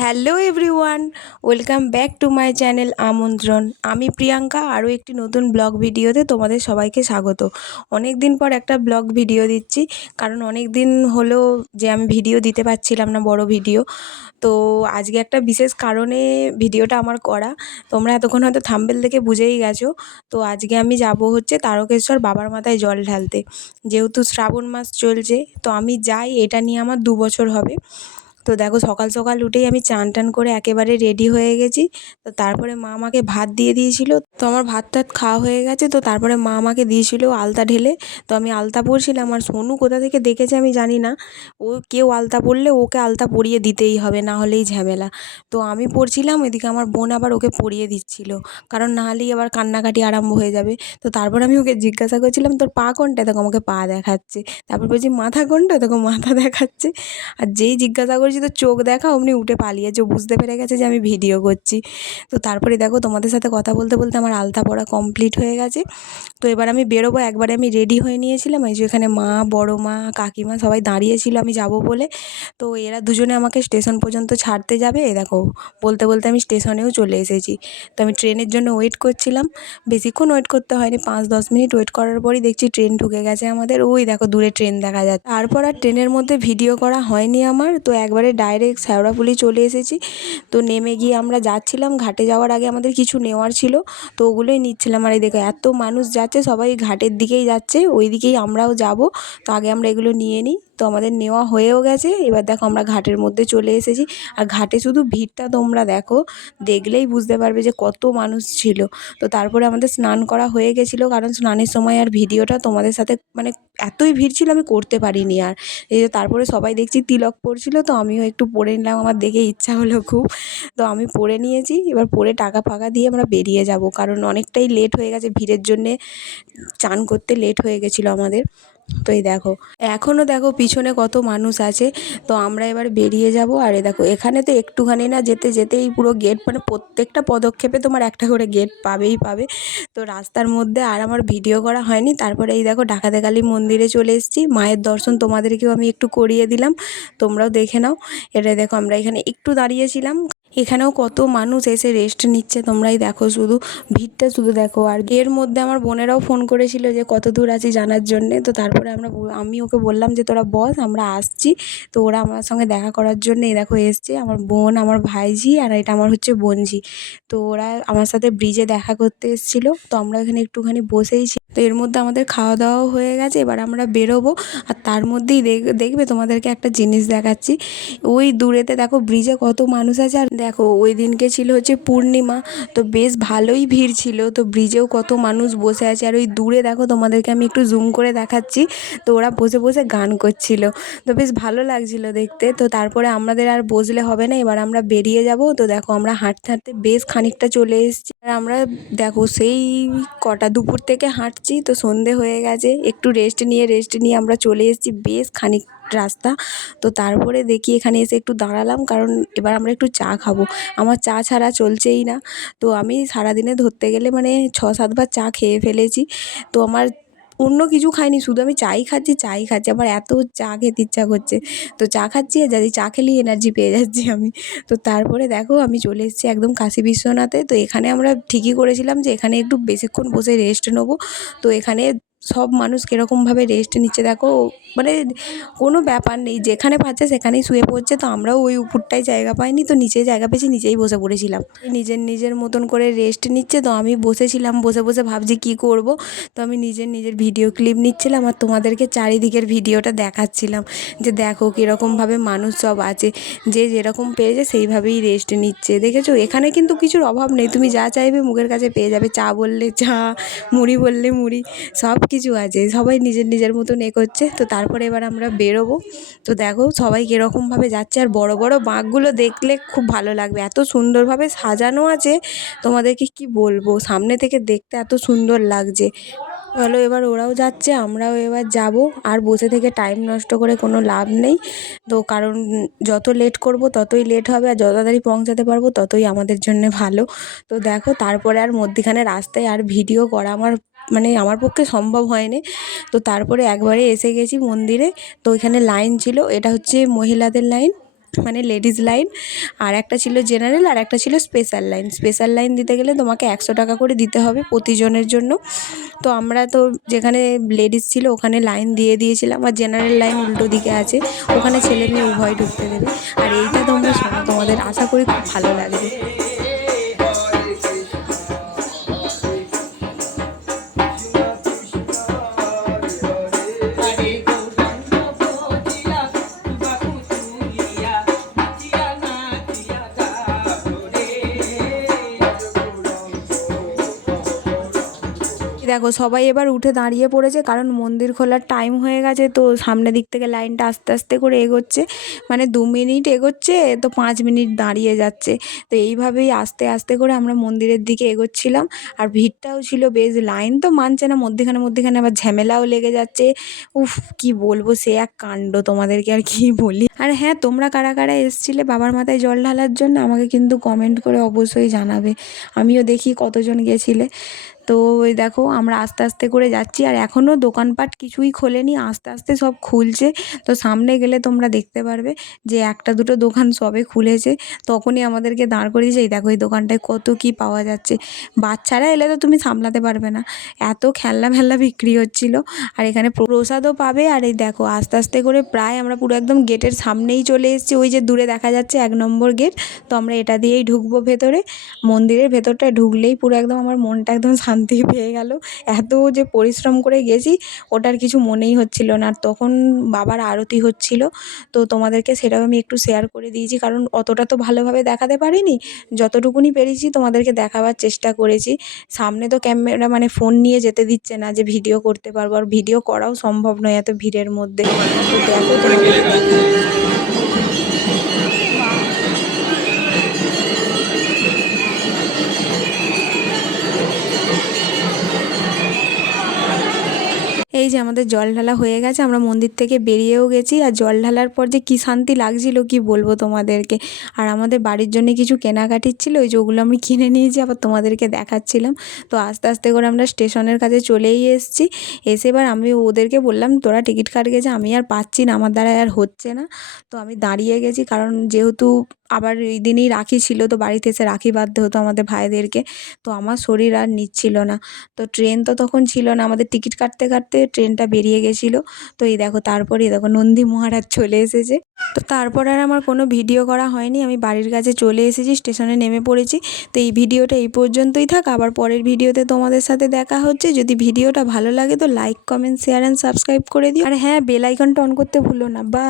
Hello everyone, welcome back to my channel আমন্ত্রণ। আমি প্রিয়াঙ্কা, আরও একটি নতুন ব্লগ ভিডিওতে তোমাদের সবাইকে স্বাগত। অনেক দিন পর একটা ব্লগ ভিডিও দিচ্ছি, কারণ অনেক দিন হলো যে আমি ভিডিও দিতে পারছিলাম না বড় ভিডিও। তো আজকে একটা বিশেষ কারণে ভিডিওটা আমার করা। তোমরা এতক্ষণ হয়তো থাম্বেল দেখে বুঝেই গেছো। তো আজকে আমি যাব হচ্ছে তারকেশ্বর বাবার মাথায় জল ঢালতে। যেহেতু শ্রাবণ মাস চলছে, তো আমি যাই, এটা নিয়ে আমার দু বছর হবে। তো দেখো সকাল সকাল উঠেই আমি চান টান করে একেবারে রেডি হয়ে গেছি। তো তারপরে মা আমাকে ভাত দিয়ে দিয়েছিল। তো আমার ভাত টাত খাওয়া হয়ে গেছে। তো তারপরে মা আমাকে দিয়েছিল আলতা ঢেলে। তো আমি আলতা পরছিলাম। আর সোনু কোথা থেকে দেখেছে আমি জানি না। ও কেউ আলতা পরলে ওকে আলতা পরিয়ে দিতেই হবে, না হলেই ঝামেলা। তো আমি পরছিলাম, এদিকে আমার বোন আবার ওকে পরিয়ে দিচ্ছিল। কারণ না হলেই আবার কান্নাকাটি আরম্ভ হয়ে যাবে। তো তারপর আমি ওকে জিজ্ঞাসা করছিলাম, তোর পা কোনটা? দেখো আমাকে পা দেখাচ্ছে। তারপর বলছি, মাথা কোনটা? দেখো মাথা দেখাচ্ছে। আর যেই জিজ্ঞাসা করছি তো চোখ দেখা, অমনি উঠে পালিয়েছে বুঝতে পেরে গেছে যে আমি ভিডিও করছি। তো তারপরে দেখো, তোমাদের সাথে কথা বলতে বলতে আমার আলতা পড়া কমপ্লিট হয়ে গেছে। তো এবার আমি বেরোবো, একবারে আমি রেডি হয়ে নিয়েছিলাম। এই যে এখানে মা, বড় মা, কাকিমা সবাই দাঁড়িয়েছিল আমি যাব বলে। তো এরা দুজনে আমাকে স্টেশন পর্যন্ত ছাড়তে যাবে। দেখো, বলতে বলতে আমি স্টেশনেও চলে এসেছি। তো আমি ট্রেনের জন্য ওয়েট করছিলাম। বেশিক্ষণ ওয়েট করতে হয়নি, পাঁচ দশ মিনিট ওয়েট করার পরই দেখছি ট্রেন ঢুকে গেছে আমাদের। ওই দেখো, দূরে ট্রেন দেখা যাচ্ছে। তারপর আর ট্রেনের মধ্যে ভিডিও করা হয়নি আমার। তো একবারে ডাইরেক্ট শ্যাওড়াফুলি চলে এসেছি। তো নেমে গিয়ে আমরা যাচ্ছিলাম। ঘাটে যাওয়ার আগে আমাদের কিছু নেওয়ার ছিল। তো ওগুলোই নিচ্ছিলাম। আর এই দেখো, এত মানুষ যাচ্ছে, সবাই ঘাটের দিকেই যাচ্ছে ওই দিকেই আমরাও যাব। তো আগে আমরা এগুলো নিয়ে নিই। তো আমাদের নেওয়া হয়েও গেছে। এবার দেখো আমরা ঘাটের মধ্যে চলে এসেছি। আর ঘাটে শুধু ভিড়টা তোমরা দেখো, দেখলেই বুঝতে পারবে যে কত মানুষ ছিল। তো তারপরে আমাদের স্নান করা হয়ে গেছিল, কারণ স্নানের সময় আর ভিডিওটা তোমাদের সাথে মানে এতই ভিড় ছিল আমি করতে পারিনি আর। এই যে তারপরে সবাই দেখছি তিলক পড়ছিল তো আমিও একটু পরে নিলাম, আমার দেখে ইচ্ছা হলো খুব। তো আমি পরে নিয়েছি, এবার পরে টাকা ফাঁকা দিয়ে আমরা বেরিয়ে যাব, কারণ অনেকটাই লেট হয়ে গেছে, ভিড়ের জন্যে চান করতে লেট হয়ে গেছিল আমাদের। তো এই দেখো এখনও দেখো পিছনে কত মানুষ আছে, তো আমরা এবার বেরিয়ে যাব। আর এ দেখো, এখানে তো একটুখানি না যেতে যেতেই পুরো গেট মানে প্রত্যেকটা পদক্ষেপে তোমার একটা করে গেট পাবেই পাবে। তো রাস্তার মধ্যে আর আমার ভিডিও করা হয়নি, তারপরে এই দেখো ডাকাতে কালী মন্দিরে চলে এসেছি। মায়ের দর্শন তোমাদেরকেও আমি একটু করিয়ে দিলাম, তোমরাও দেখে নাও। এটা দেখো আমরা এখানে একটু দাঁড়িয়েছিলাম। এখানেও কত মানুষ এসে রেস্ট নিচ্ছে তোমরাই দেখো, শুধু ভিড়টা শুধু দেখো। আর এর মধ্যে আমার বোনেরাও ফোন করেছিল যে, কত দূর আছি জানার জন্যে? তো তারপরে আমরা আমি ওকে বললাম যে, তোরা বস, আমরা আসছি। তো ওরা আমার সঙ্গে দেখা করার জন্য এই দেখো এসছে, আমার বোন, আমার ভাইঝি, আর এটা আমার হচ্ছে বোনঝি। তো ওরা আমার সাথে ব্রিজে দেখা করতে এসেছিল। তো আমরা এখানে একটুখানি বসেই ছি তো এর মধ্যে আমাদের খাওয়া দাওয়াও হয়ে গেছে, এবার আমরা বেরোবো। আর তার মধ্যেই দেখবে তোমাদেরকে একটা জিনিস দেখাচ্ছি। ওই দূরেতে দেখো ব্রিজে কত মানুষ আছে, আর দেখো, ওই দিনকে ছিল হচ্ছে পূর্ণিমা, তো বেশ ভালোই ভিড় ছিল। তো ব্রিজেও কত মানুষ বসে আছে। আর ওই দূরে দেখো, তোমাদেরকে আমি একটু জুম করে দেখাচ্ছি। তো ওরা বসে বসে গান করছিল। তো বেশ ভালো লাগছিল দেখতে। তো তারপরে আমাদের আর বসলে হবে না। এবার আমরা বেরিয়ে যাব। তো দেখো, আমরা হাঁটতে হাঁটতে বেশ খানিকটা চলে এসেছি। আর আমরা দেখো সেই কটা দুপুর থেকে হাঁটছি, তো সন্ধে হয়ে গেছে। একটু রেস্ট নিয়ে রেস্ট নিয়ে আমরা চলে এসেছি বেশ খানিক রাস্তা। তো তারপরে দেখি এখানে এসে একটু দাঁড়ালাম, কারণ এবার আমরা একটু চা খাব। আমার চা ছাড়া চলছেই না। তো আমি সারাদিনে ধরতে গেলে মানে ছ সাতবার চা খেয়ে ফেলেছি। তো আমার অন্য কিছু খাইনি, শুধু আমি চাই খাচ্ছি চাই খাচ্ছি, আবার এত চা খেতে ইচ্ছা করছে। তো চা খাচ্ছি, আর যাচ্ছি চা খেলেই এনার্জি পেয়ে যাচ্ছি আমি। তো তারপরে দেখো, আমি চলে এসেছি একদম কাশী বিশ্বনাথে। তো এখানে আমরা ঠিকই করেছিলাম যে, এখানে একটু বেশিক্ষণ বসে রেস্ট নেব। তো এখানে সব মানুষ কীরকমভাবে রেস্ট নিচ্ছে দেখো মানে কোনো ব্যাপার নেই, যেখানে পাচ্ছে সেখানেই শুয়ে পড়ছে, তো আমরাও ওই উপরটায় জায়গা পাইনি, তো নিচে জায়গা পেয়েছি নিচেই বসে পড়েছিলাম। নিজের নিজের মতন করে রেস্ট নিচ্ছে, তো আমি বসেছিলাম, বসে বসে ভাবছি কী করব, তো আমি নিজের নিজের ভিডিও ক্লিপ নিচ্ছিলাম, আর তোমাদেরকে চারিদিকের ভিডিওটা দেখাচ্ছিলাম, যে দেখো কীরকমভাবে মানুষ সব আছে, যে যেরকম পেয়েছে সেইভাবেই রেস্ট নিচ্ছে, দেখেছ? এখানে কিন্তু কিছুর অভাব নেই, তুমি যা চাইবে মুখের কাছে পেয়ে যাবে, চা বললে চা, মুড়ি বললে মুড়ি, সব কিছু আছে, সবাই নিজের নিজের মতন এ করছে। তো তারপরে এবার আমরা বেরোবো। তো দেখো সবাই কীরকমভাবে যাচ্ছে আর বড় বড় বাঁকগুলো দেখলে খুব ভালো লাগবে। এত সুন্দরভাবে সাজানো আছে, তোমাদেরকে কি বলব? সামনে থেকে দেখতে এত সুন্দর লাগছে। চলো এবার ওরাও যাচ্ছে, আমরাও এবার যাব। আর বসে থেকে টাইম নষ্ট করে কোনো লাভ নেই। তো কারণ যত লেট করব ততই লেট হবে আর যত তাড়াতাড়ি পৌঁছাতে পারব ততই আমাদের জন্য ভালো। তো দেখো তারপরে আর মধ্যিখানে রাস্তায় আর ভিডিও করা আমার মানে আমার পক্ষে সম্ভব হয়নি। তো তারপরে একবারে এসে গেছি মন্দিরে। তো ওইখানে লাইন ছিল, এটা হচ্ছে মহিলাদের লাইন মানে লেডিস লাইন, আর একটা ছিল জেনারেল আর একটা ছিল স্পেশাল লাইন। স্পেশাল লাইন দিতে গেলে তোমাকে একশো টাকা করে দিতে হবে প্রতিজনের জন্য। তো আমরা তো যেখানে লেডিস ছিল ওখানে লাইন দিয়ে দিয়েছিলাম আর জেনারেল লাইন উল্টো দিকে আছে, ওখানে ছেলে মেয়ে উভয় ঢুকতে দেবে। আর এইটা তোমরা তোমাদের আশা করি খুব ভালো লাগবে। দেখো, সবাই এবার উঠে দাঁড়িয়ে পড়েছে কারণ মন্দির খোলার টাইম হয়ে গেছে, তো সামনের দিক থেকে লাইনটা আস্তে আস্তে করে এগোচ্ছে। মানে দু মিনিট এগোচ্ছে, তো পাঁচ মিনিট দাঁড়িয়ে যাচ্ছে। তো এইভাবেই আস্তে আস্তে করে আমরা মন্দিরের দিকে এগোচ্ছিলাম। আর ভিড়টাও ছিল বেশ লাইন তো মানছে না, মধ্যেখানে মধ্যেখানে আবার ঝামেলাও লেগে যাচ্ছে। উফ, কি বলব, সে এক কাণ্ড, তোমাদেরকে আর কি বলি। আর হ্যাঁ তোমরা কারা কারা এসছিলে বাবার মাথায় জল ঢালার জন্য, আমাকে কিন্তু কমেন্ট করে অবশ্যই জানাবে। আমিও দেখি কতজন গেছিলে। তো ওই দেখো আমরা আস্তে আস্তে করে যাচ্ছি আর এখনও দোকানপাট কিছুই খোলেনি, আস্তে আস্তে সব খুলছে। তো সামনে গেলে তোমরা দেখতে পারবে যে একটা দুটো দোকান সবে খুলেছে। তখনই আমাদেরকে দাঁড় করিয়েছে এই দেখো এই দোকানটায় কত কি পাওয়া যাচ্ছে। বাচ্চারা এলে তো তুমি সামলাতে পারবে না। এত খেলনা ফেলনা বিক্রি হচ্ছিল আর এখানে প্রসাদও পাবে আর এই দেখো আস্তে আস্তে করে প্রায় আমরা পুরো একদম গেটের সামনেই চলে এসেছি। ওই যে দূরে দেখা যাচ্ছে এক নম্বর গেট। তো আমরা এটা দিয়েই ঢুকবো ভেতরে। মন্দিরের ভেতরটা ঢুকলেই পুরো একদম আমার মনটা একদম শান্তি পেয়ে গেল। এত যে পরিশ্রম করে গেছি, ওটার কিছু মনেই হচ্ছিল না। আর তখন বাবার আরতি হচ্ছিল, তো তোমাদেরকে সেটাও আমি একটু শেয়ার করে দিয়েছি। কারণ অতটা তো ভালোভাবে দেখাতে পারিনি, যতটুকুনি পেরেছি তোমাদেরকে দেখাবার চেষ্টা করেছি। সামনে তো ক্যামেরা মানে ফোন নিয়ে যেতে দিচ্ছে না যে ভিডিও করতে পারব। আর ভিডিও করাও সম্ভব নয় এত ভিড়ের মধ্যে। দেখো আমাদের জল ঢালা হয়ে গেছে, আমরা মন্দির থেকে বেরিয়েও গেছি। আর জল ঢালার পর যে কী শান্তি লাগছিল কি বলব তোমাদেরকে? আর আমাদের বাড়ির জন্য কিছু কেনাকাটির ছিল, ওই যে ওগুলো আমি কিনে নিয়েছি, আবার তোমাদেরকে দেখাচ্ছিলাম। তো আস্তে আস্তে করে আমরা স্টেশনের কাছে চলেই এসেছি। এসে এবার আমি ওদেরকে বললাম, তোরা টিকিট কাট গেছে, আমি আর পাচ্ছি না, আমার দ্বারা আর হচ্ছে না। তো আমি দাঁড়িয়ে গেছি, কারণ যেহেতু আবার এই দিনই রাখি ছিল, তো বাড়িতে এসে রাখি বাঁধতে হতো আমাদের ভাইদেরকে। তো আমার শরীর আর নিচ্ছিল না। তো ট্রেন তো তখন ছিল না, আমাদের টিকিট কাটতে কাটতে ট্রেনটা বেরিয়ে গেছিল। তো এই দেখো, তারপরে দেখো, নন্দী মহারাজ চলে এসেছে। তো তারপর আর আমার কোনো ভিডিও করা হয়নি, আমি বাড়ির কাছে চলে এসেছি, স্টেশনে নেমে পড়েছি। তো এই ভিডিওটা এই পর্যন্তই থাক, আবার পরের ভিডিওতে তোমাদের সাথে দেখা হচ্ছে। যদি ভিডিওটা ভালো লাগে তো like, comment share and subscribe করে দিও। আর হ্যাঁ বেল আইকনটা অন করতে ভুলো না বা